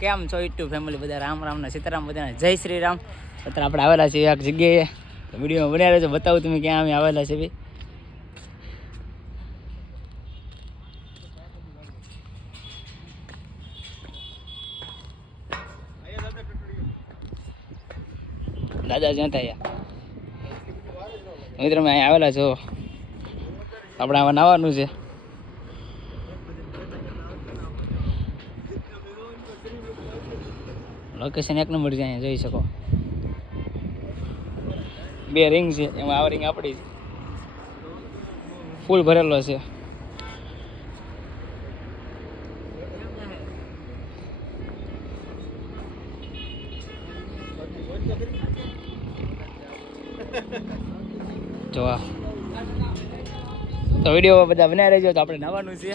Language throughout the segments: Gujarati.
કેમ છો યુટ્યુબ ફેમિલી બધા? રામ રામ ને સીતારામ બધાને જય શ્રી રામ. અત્યારે આપણે આવેલા છીએ એક જગ્યાએ. વીડિયો બનાવેલો છે. બતાવું તમે ક્યાં અમે આવેલા છે બી દાદા જ્યાં થયા મિત્રો, મેં અહીં આવેલા છો. આપણે આમાં નાવાનું છે. લોકેશન એક નંબર છે અહીંયા, જોઈ શકો. બે રિંગ છે, એમાં આ રિંગ આપણી છે. ફૂલ ભરેલો છે. જોવા તો વીડિયો બધા બનાવી રહેજો તો આપણે નવાનું છે.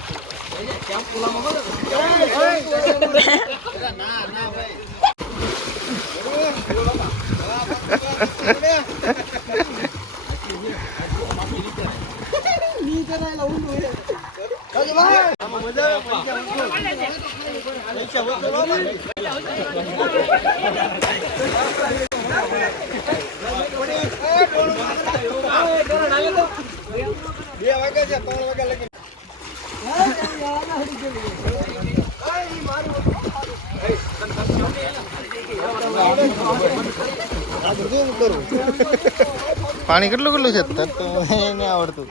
બે વાગ્યા છે ત્રણ વાગ્યા લગી. પાણી કેટલું કેટલું છે? તર તો એને આવડતું.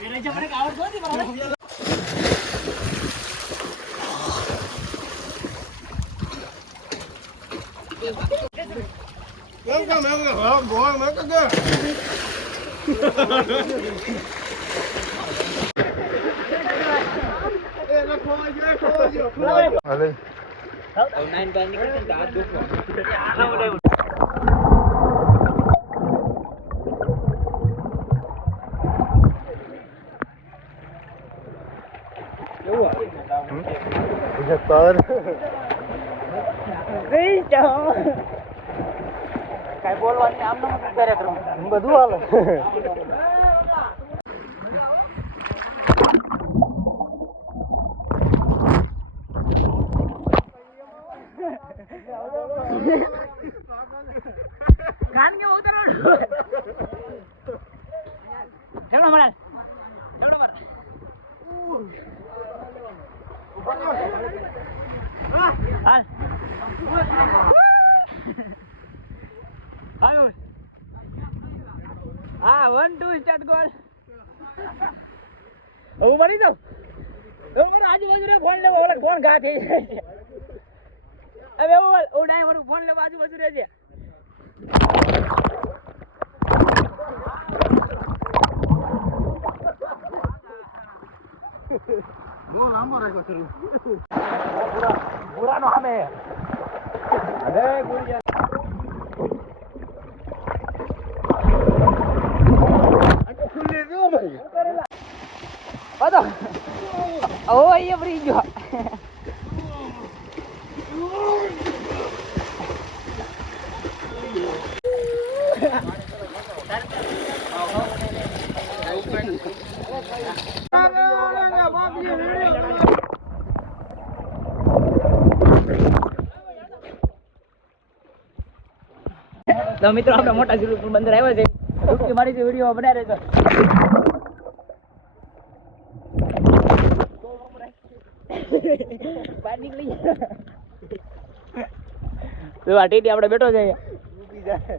બોલ મેં તો હાલે તાર કઈ બોલવાની આમ ન કરે કરું બધું હાલે. કાન કેવું ઉતરવાનું હાલ. આવ્યું હા વન ટુ સ્ટાર્ટ ગોલ હું મરી દઉં હું આજુબાજુ ફોન લેવો, ઓલા કોણ ઘા થઈ જાય હવે ઓલ ઓડાય મારું ફોન લેવા આજુબાજુ રહે છે. બહુ લાંબો રાખ્યો શરૂ. Burano Hamer. Ale, Guria. તો મિત્રો આપણે મોટા પુલ બંદર આવ્યો છે. ડૂબકી મારી છે વીડિયો બનાવી રહેજો. બહાર નીકળી તો આ ટીટી આપણે બેઠો છે ડૂબી જાય.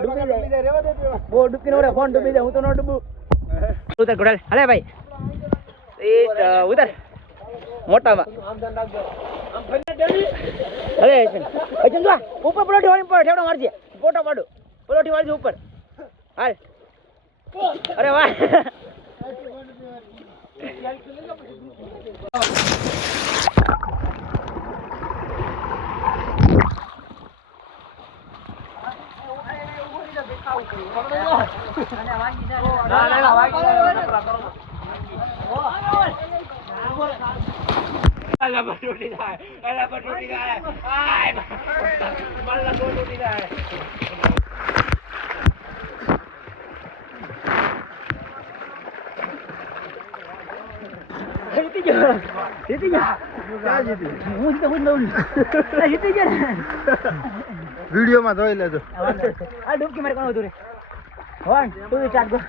ડૂબી જાય. રેવા દે બહુ ડૂબકી નો ફોન ડૂબી જાય હું તો ન ડૂબું. ઉતર ઘોડાલ હાલે ભાઈ. ઉતર. મોટામાં. અરે અચન જો ઉપર પલોઠી ઠેવડો મારજે. ફોટો પાડો. પલોઠી વાળી ઉપર. હાલ. અરે વાહ. જીતી ગયો જીતી ગયો ક્યાં જીતી? હું જીતો હું જ નવડી જીતી ગયો વિડીયોમાં જોઈ લેજો આ ડૂબકી મારે કોણ હતું રે વન ટુ ગો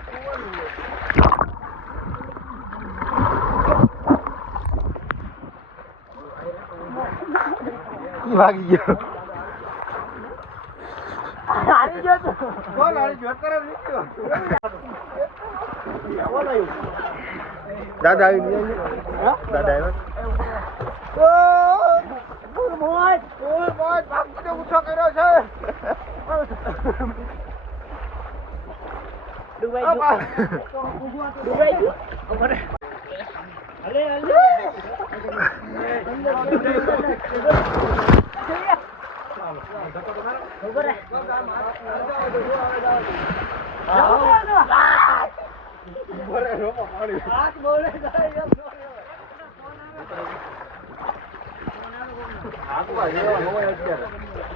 ઈ ભાગી ગયો. આવી ગયો તો. કોણ આની જોત કરે નીકળ્યો? દાદા આવી ગયા દાદા આવ્યા? ફૂલ મોજ ફૂલ મોજ. ભાગીને ઊંચો કર્યો છે. ડૂબાઈ ગયો. ડૂબાઈ ગયો? ઉપર અરે ઉપર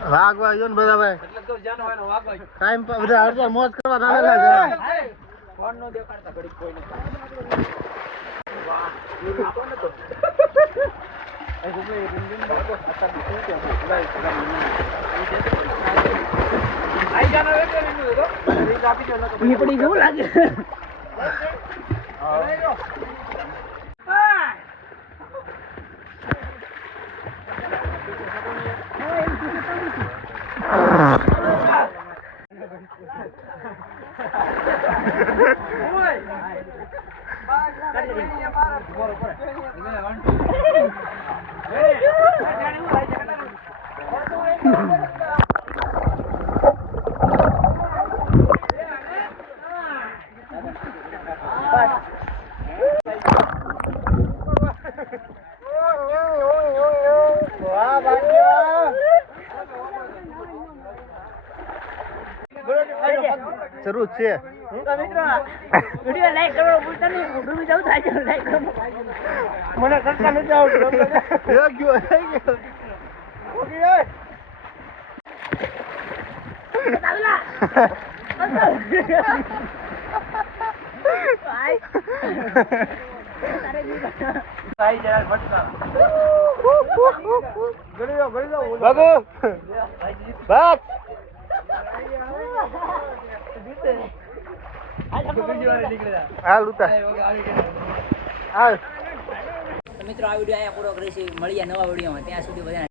વાગવા આવ્યો ને બધા ભાઈ. ટાઈમ પર બધા મોજ કરવા નાખેલા છે ફોન નો દેખાડતા anh cũng lên đến những đó rồi à trăm số tiền bổ đây anh ra nó lên lên người đó đi ra bây giờ nó đi đi rú lại Ôi! તો મિત્રો વીડિયો લાઈક કરો ભૂલતા નહીં ડૂબી જાવ થાય લાઈક મને કરતા નથી આવડતું એ ગયો એ ગયો ઓકે જાઓ, ગળી જાઓ. બાબુ બસ હાલ મિત્રો આ વીડિયો અહીંયા પૂરો કરીશું. મળીએ નવા વિડીયોમાં. ત્યાં સુધી બધાને